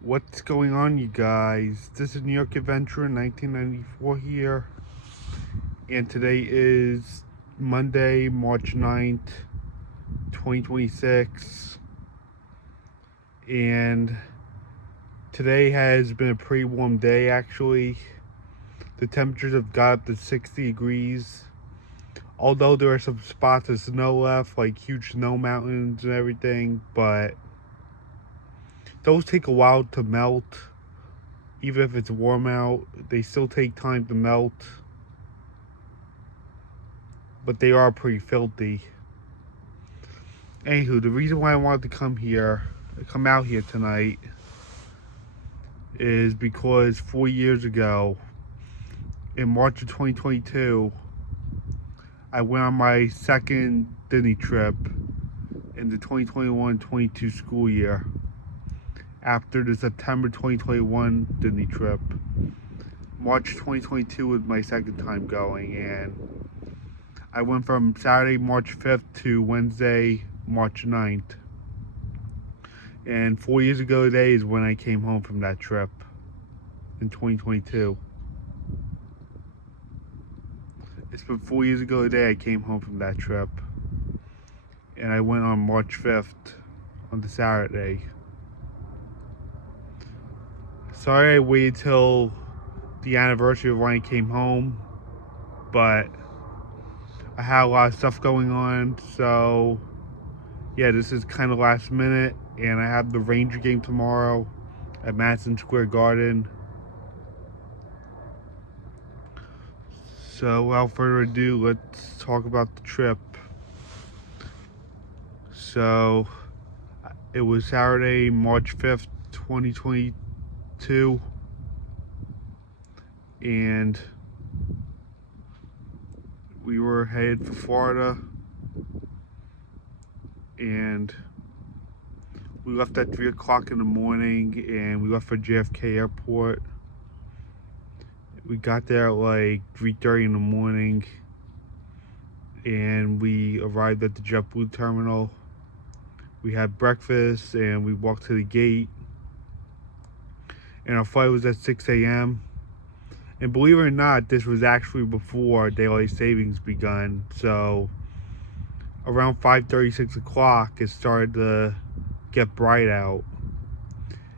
What's going on, you guys? This is New York Adventure 1994 here, and today is Monday, March 9th, 2026, and today has been a pretty warm day, actually. The temperatures have got up to 60 degrees, although there are some spots of snow left, like huge snow mountains and everything, but those take a while to melt. Even if it's warm out, they still take time to melt. But they are pretty filthy. Anywho, the reason why I wanted to come out here tonight, is because 4 years ago, in March of 2022, I went on my second Disney trip in the 2021-22 school year, after the September 2021 Disney trip. March 2022 was my second time going, and I went from Saturday, March 5th to Wednesday, March 9th. And 4 years ago today is when I came home from that trip in 2022. It's been 4 years ago today I came home from that trip. And I went on March 5th, on the Saturday. Sorry I waited till the anniversary of when I came home, but I had a lot of stuff going on, so yeah, this is kind of last minute, and I have the Ranger game tomorrow at Madison Square Garden. So without further ado, let's talk about the trip. So it was Saturday, March 5th, 2022, and we were headed for Florida, and we left at 3 o'clock in the morning, and we left for JFK Airport. We got there at like 3:30 in the morning, and we arrived at the JetBlue terminal. We had breakfast, and we walked to the gate, and our flight was at 6 a.m. And believe it or not, this was actually before daylight savings begun. So around 5:30, 6 o'clock, it started to get bright out.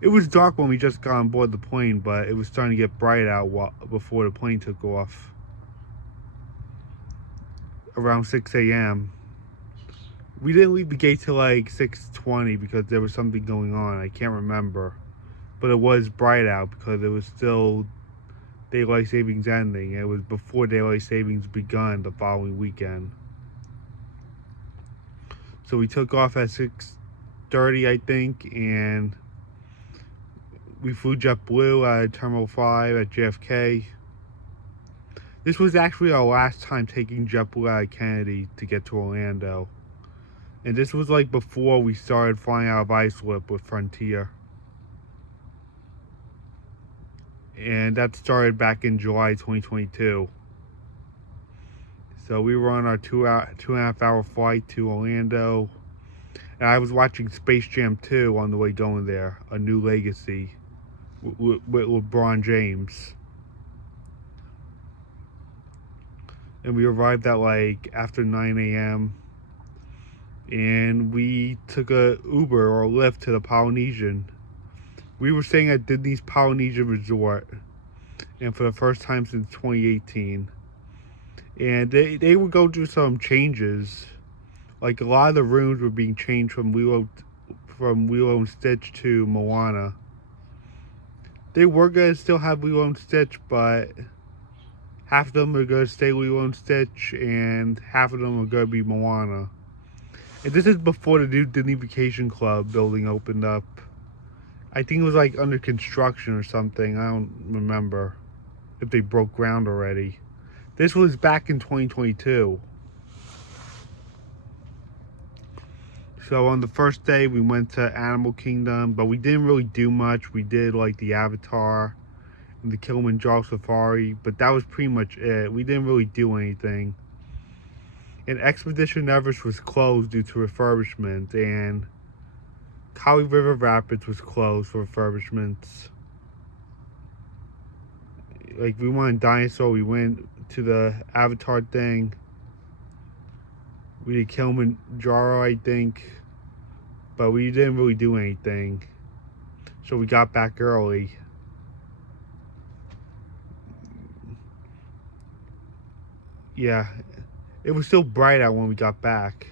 It was dark when we just got on board the plane, but it was starting to get bright out before the plane took off. Around 6 a.m. We didn't leave the gate till like 6:20 because there was something going on. I can't remember. But it was bright out because it was still daylight savings ending. It was before daylight savings begun the following weekend. So we took off at 6:30, I think, and we flew JetBlue at Terminal 5 at JFK. This was actually our last time taking JetBlue out of Kennedy to get to Orlando. And this was like before we started flying out of Islip with Frontier. And that started back in July 2022. So we were on our 2.5 hour flight to Orlando. And I was watching Space Jam 2 on the way going there, A New Legacy, with LeBron James. And we arrived at like after 9 a.m. And we took a Uber or a Lyft to the Polynesian. We were staying at Disney's Polynesian Resort, and for the first time since 2018. And they would go through some changes. Like a lot of the rooms were being changed from Lilo and Stitch to Moana. They were gonna still have Lilo and Stitch, but half of them are gonna stay Lilo and Stitch, and half of them are gonna be Moana. And this is before the new Disney Vacation Club building opened up. I think it was like under construction or something. I don't remember if they broke ground already. This was back in 2022. So on the first day we went to Animal Kingdom, but we didn't really do much. We did like the Avatar and the Kilimanjaro Safari, but that was pretty much it. We didn't really do anything. And Expedition Everest was closed due to refurbishment, and Kali River Rapids was closed for refurbishments. Like, we wanted dinosaur, we went to the Avatar thing. We did Kilimanjaro, I think, but we didn't really do anything. So we got back early. Yeah, it was still bright out when we got back.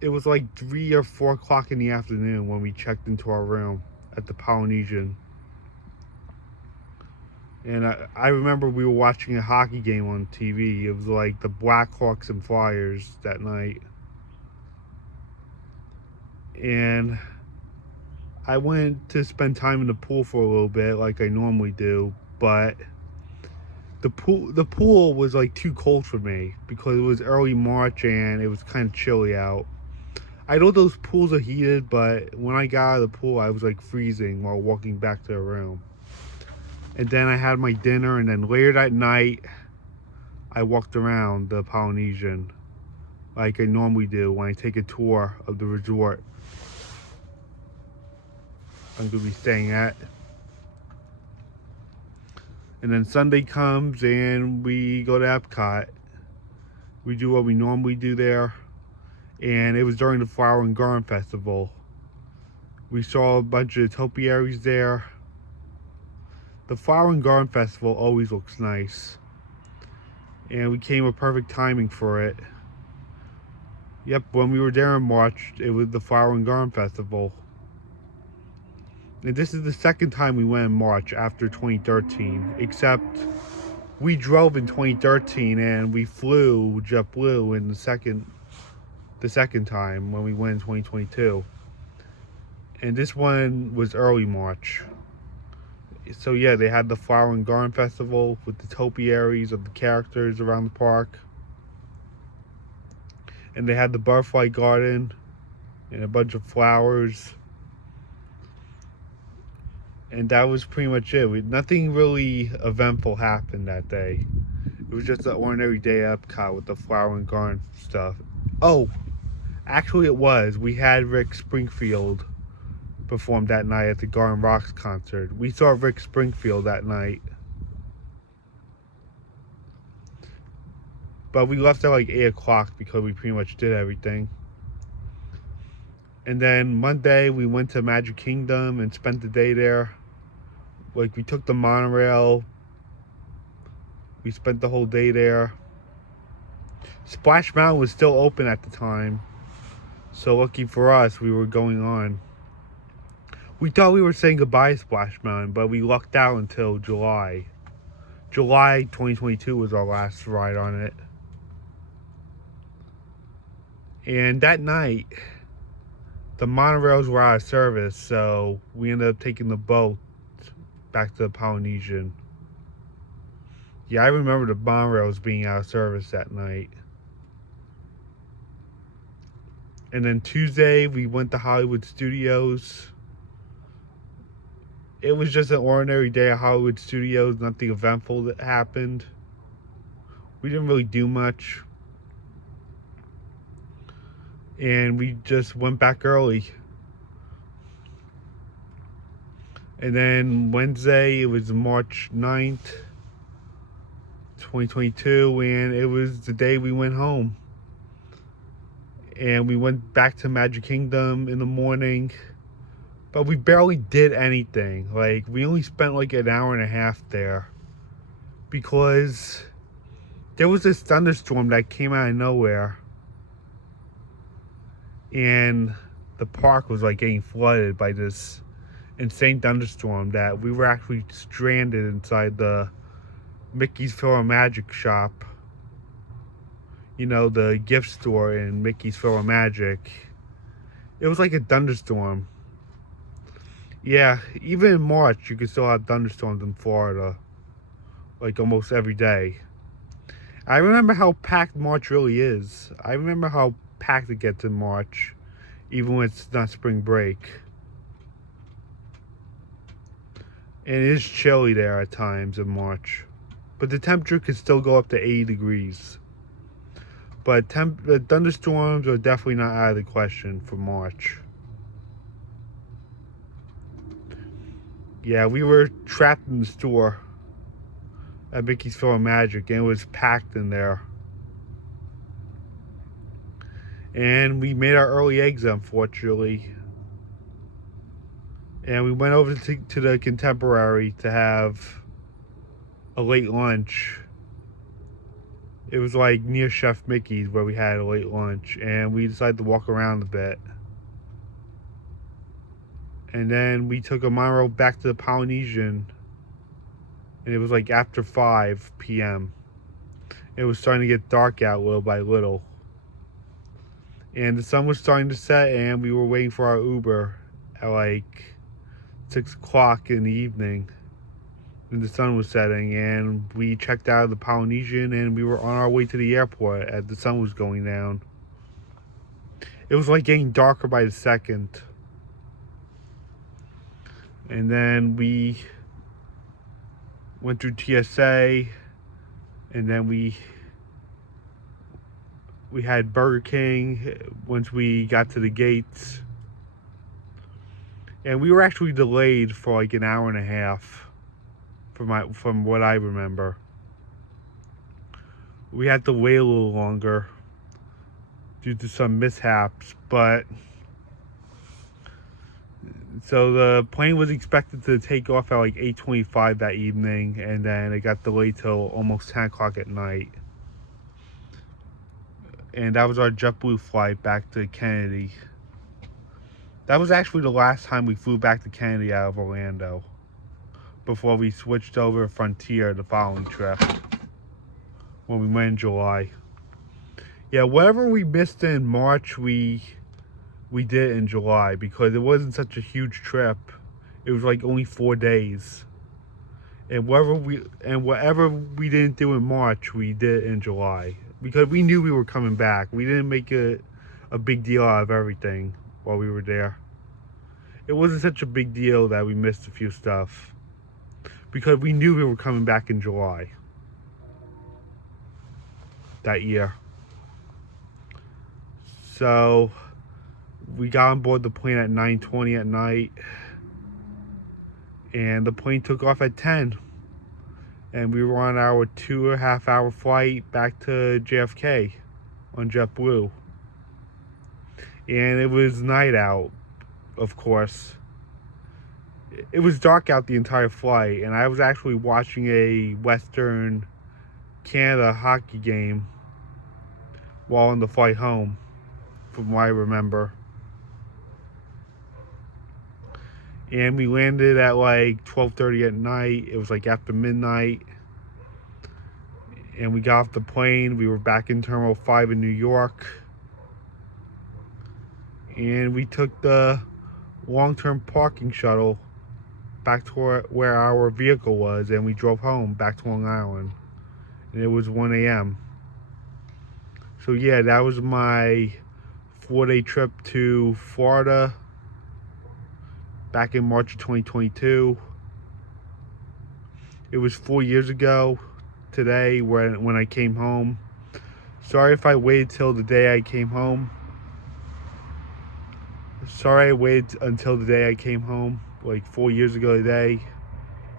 It was like 3 or 4 o'clock in the afternoon when we checked into our room at the Polynesian. And I remember we were watching a hockey game on TV. It was like the Blackhawks and Flyers that night. And I went to spend time in the pool for a little bit like I normally do, but the pool was like too cold for me because it was early March and it was kind of chilly out. I know those pools are heated, but when I got out of the pool, I was like freezing while walking back to the room. And then I had my dinner, and then later that night, I walked around the Polynesian like I normally do when I take a tour of the resort I'm going to be staying at. And then Sunday comes and we go to Epcot. We do what we normally do there. And it was during the Flower and Garden Festival. We saw a bunch of topiaries there. The Flower and Garden Festival always looks nice. And we came with perfect timing for it. Yep, when we were there in March, it was the Flower and Garden Festival. And this is the second time we went in March after 2013, except we drove in 2013 and we flew JetBlue in the second time when we went in 2022. And this one was early March. So yeah, they had the Flower and Garden Festival with the topiaries of the characters around the park. And they had the butterfly garden and a bunch of flowers. And that was pretty much it. Nothing really eventful happened that day. It was just an ordinary day at Epcot with the Flower and Garden stuff. Oh, actually it was. We had Rick Springfield performed that night at the Garden Rocks concert. We saw Rick Springfield that night. But we left at like 8 o'clock because we pretty much did everything. And then Monday we went to Magic Kingdom and spent the day there. Like, we took the monorail. We spent the whole day there. Splash Mountain was still open at the time. So lucky for us, we were going on. We thought we were saying goodbye to Splash Mountain, but we lucked out until July. July 2022 was our last ride on it. And that night, the monorails were out of service, so we ended up taking the boat back to the Polynesian. Yeah, I remember the monorails being out of service that night. And then Tuesday, we went to Hollywood Studios. It was just an ordinary day at Hollywood Studios, nothing eventful that happened. We didn't really do much. And we just went back early. And then Wednesday, it was March 9th, 2022, and it was the day we went home. And we went back to Magic Kingdom in the morning. But we barely did anything. Like, we only spent like an hour and a half there. Because there was this thunderstorm that came out of nowhere. And the park was like getting flooded by this insane thunderstorm that we were actually stranded inside the Mickey's Magic shop. You know, the gift store in Mickey's Magic. It was like a thunderstorm. Yeah, even in March, you could still have thunderstorms in Florida. Like almost every day. I remember how packed March really is. I remember how packed it gets in March, even when it's not spring break. And it is chilly there at times in March. But the temperature could still go up to 80 degrees. But thunderstorms are definitely not out of the question for March. Yeah, we were trapped in the store at Mickey's Film Magic, and it was packed in there. And we made our early eggs, unfortunately. And we went over to the Contemporary to have a late lunch. It was like near Chef Mickey's where we had a late lunch, and we decided to walk around a bit. And then we took a monorail back to the Polynesian, and it was like after 5 p.m. It was starting to get dark out little by little. And the sun was starting to set, and we were waiting for our Uber at like 6 o'clock in the evening. And the sun was setting, and we checked out of the Polynesian, and we were on our way to the airport as the sun was going down. It was like getting darker by the second. And then we went through TSA, and then we had Burger King once we got to the gates. And we were actually delayed for like an hour and a half from what I remember. We had to wait a little longer due to some mishaps, but so the plane was expected to take off at like 8:25 that evening, and then it got delayed till almost 10 o'clock at night. And that was our JetBlue flight back to Kennedy. That was actually the last time we flew back to Kennedy out of Orlando, before we switched over to Frontier the following trip, when we went in July. Yeah, whatever we missed in March, we did in July, because it wasn't such a huge trip. It was like only 4 days. And whatever we didn't do in March, we did in July, because we knew we were coming back. We didn't make a big deal out of everything while we were there. It wasn't such a big deal that we missed a few stuff, because we knew we were coming back in July that year. So we got on board the plane at 9:20 at night, and the plane took off at 10. And we were on our 2.5 hour flight back to JFK on JetBlue. And it was night out, of course. It was dark out the entire flight, and I was actually watching a Western Canada hockey game while on the flight home, from what I remember. And we landed at like 12:30 at night. It was like after midnight. And we got off the plane. We were back in Terminal 5 in New York. And we took the long-term parking shuttle back to where our vehicle was, and we drove home back to Long Island. And it was 1 a.m. So yeah, that was my 4-day trip to Florida back in March of 2022. It was 4 years ago today when I came home. Sorry if I waited till the day I came home. Sorry I waited until the day I came home, like 4 years ago today.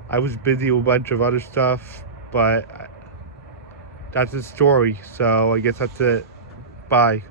I was busy with a bunch of other stuff, but that's the story. So I guess that's it. Bye.